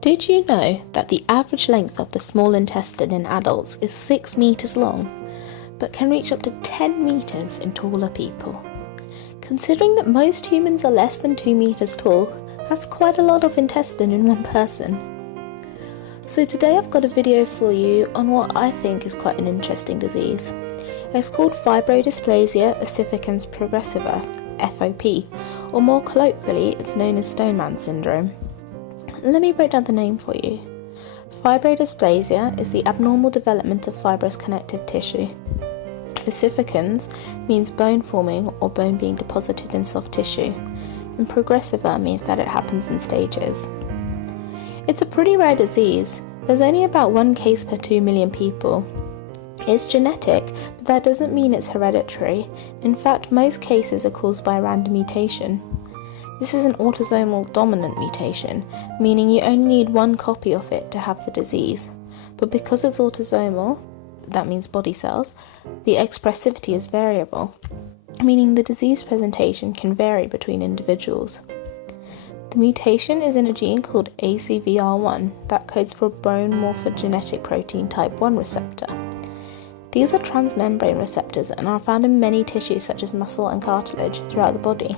Did you know that the average length of the small intestine in adults is 6 meters long, but can reach up to 10 meters in taller people? Considering that most humans are less than 2 meters tall, that's quite a lot of intestine in one person. So today I've got a video for you on what I think is quite an interesting disease. It's called fibrodysplasia ossificans progressiva, FOP, or more colloquially it's known as Stone Man syndrome. Let me break down the name for you. Fibrodysplasia is the abnormal development of fibrous connective tissue. Ossificans means bone forming or bone being deposited in soft tissue, and progressiva means that it happens in stages. It's a pretty rare disease. There's only about 1 case per 2 million people. It's genetic, but that doesn't mean it's hereditary. In fact, most cases are caused by a random mutation. This is an autosomal dominant mutation, meaning you only need 1 copy of it to have the disease. But because it's autosomal, that means body cells, the expressivity is variable, meaning the disease presentation can vary between individuals. The mutation is in a gene called ACVR1 that codes for a bone morphogenetic protein type 1 receptor. These are transmembrane receptors and are found in many tissues such as muscle and cartilage throughout the body.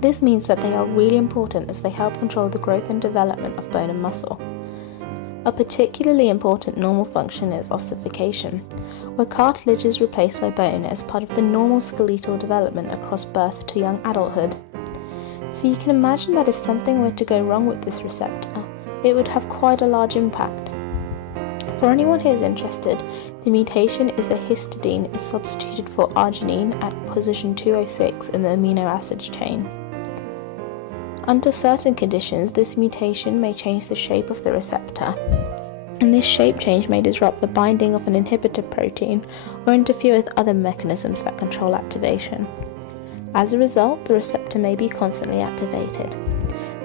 This means that they are really important as they help control the growth and development of bone and muscle. A particularly important normal function is ossification, where cartilage is replaced by bone as part of the normal skeletal development across birth to young adulthood. So you can imagine that if something were to go wrong with this receptor, it would have quite a large impact. For anyone who is interested, the mutation is a histidine is substituted for arginine at position 206 in the amino acids chain. Under certain conditions, this mutation may change the shape of the receptor, and this shape change may disrupt the binding of an inhibitor protein or interfere with other mechanisms that control activation. As a result, the receptor may be constantly activated.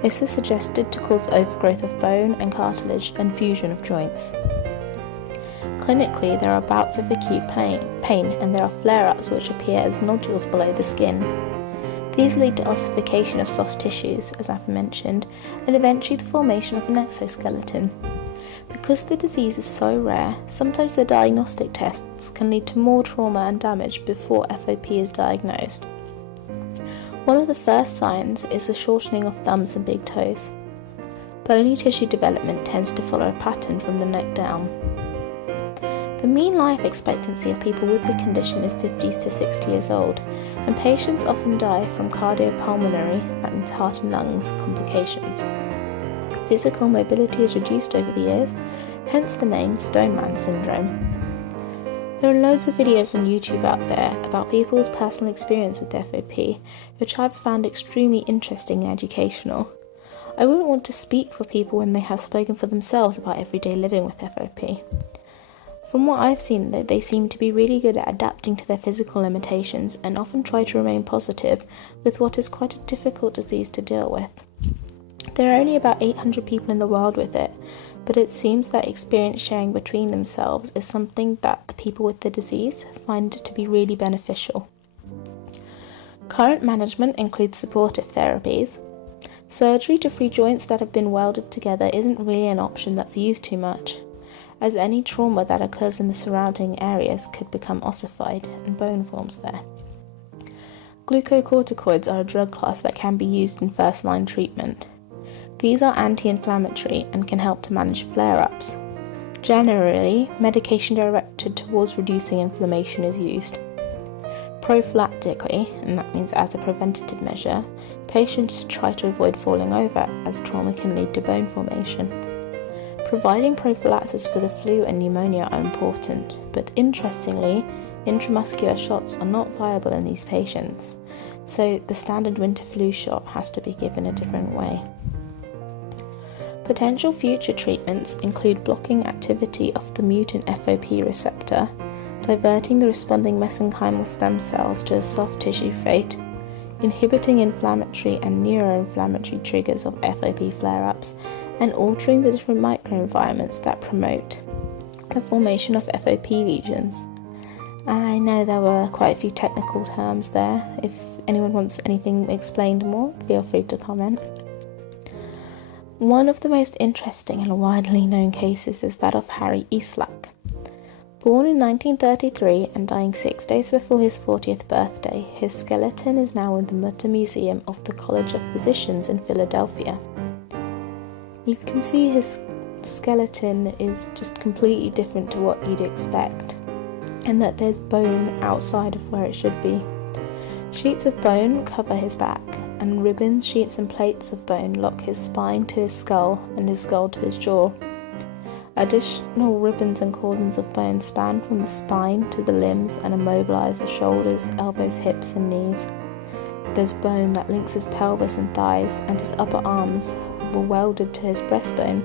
This is suggested to cause overgrowth of bone and cartilage and fusion of joints. Clinically, there are bouts of acute pain and there are flare-ups which appear as nodules below the skin. These lead to ossification of soft tissues, as I've mentioned, and eventually the formation of an exoskeleton. Because the disease is so rare, sometimes the diagnostic tests can lead to more trauma and damage before FOP is diagnosed. One of the first signs is the shortening of thumbs and big toes. Bony tissue development tends to follow a pattern from the neck down. The mean life expectancy of people with the condition is 50 to 60 years old, and patients often die from cardiopulmonary, that means heart and lungs, complications. Physical mobility is reduced over the years, hence the name Stone Man syndrome. There are loads of videos on YouTube out there about people's personal experience with FOP, which I've found extremely interesting and educational. I wouldn't want to speak for people when they have spoken for themselves about everyday living with FOP. From what I've seen, they seem to be really good at adapting to their physical limitations and often try to remain positive with what is quite a difficult disease to deal with. There are only about 800 people in the world with it, but it seems that experience sharing between themselves is something that the people with the disease find to be really beneficial. Current management includes supportive therapies. Surgery to free joints that have been welded together isn't really an option that's used too much, as any trauma that occurs in the surrounding areas could become ossified and bone forms there. Glucocorticoids are a drug class that can be used in first-line treatment. These are anti-inflammatory and can help to manage flare-ups. Generally, medication directed towards reducing inflammation is used. Prophylactically, and that means as a preventative measure, patients should try to avoid falling over as trauma can lead to bone formation. Providing prophylaxis for the flu and pneumonia are important, but interestingly, intramuscular shots are not viable in these patients, so the standard winter flu shot has to be given a different way. Potential future treatments include blocking activity of the mutant FOP receptor, diverting the responding mesenchymal stem cells to a soft tissue fate, inhibiting inflammatory and neuroinflammatory triggers of FOP flare-ups, and altering the different microenvironments that promote the formation of FOP lesions. I know there were quite a few technical terms there. If anyone wants anything explained more, feel free to comment. One of the most interesting and widely known cases is that of Harry Eastlack. Born in 1933 and dying 6 days before his 40th birthday, his skeleton is now in the Mutter Museum of the College of Physicians in Philadelphia. You can see his skeleton is just completely different to what you'd expect, and that there's bone outside of where it should be. Sheets of bone cover his back, and ribbons, sheets and plates of bone lock his spine to his skull and his skull to his jaw. Additional ribbons and cordons of bone span from the spine to the limbs and immobilize the shoulders, elbows, hips and knees. There's bone that links his pelvis and thighs, and his upper arms were welded to his breastbone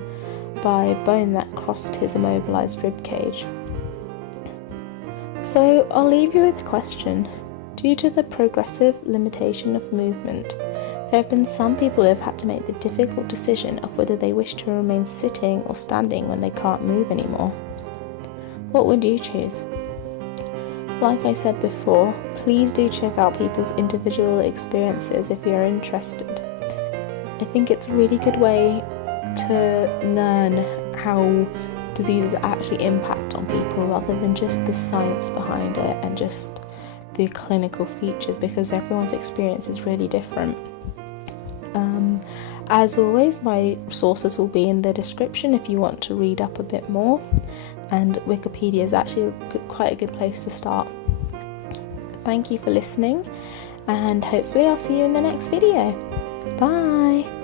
by bone that crossed his immobilized rib cage. So I'll leave you with the question. Due to the progressive limitation of movement, there have been some people who have had to make the difficult decision of whether they wish to remain sitting or standing when they can't move anymore. What would you choose? Like I said before, please do check out people's individual experiences if you're interested. I think it's a really good way to learn how diseases actually impact on people rather than just the science behind it and just the clinical features, because everyone's experience is really different. As always, my sources will be in the description if you want to read up a bit more, and Wikipedia is actually quite a good place to start. Thank you for listening, and hopefully I'll see you in the next video. Bye!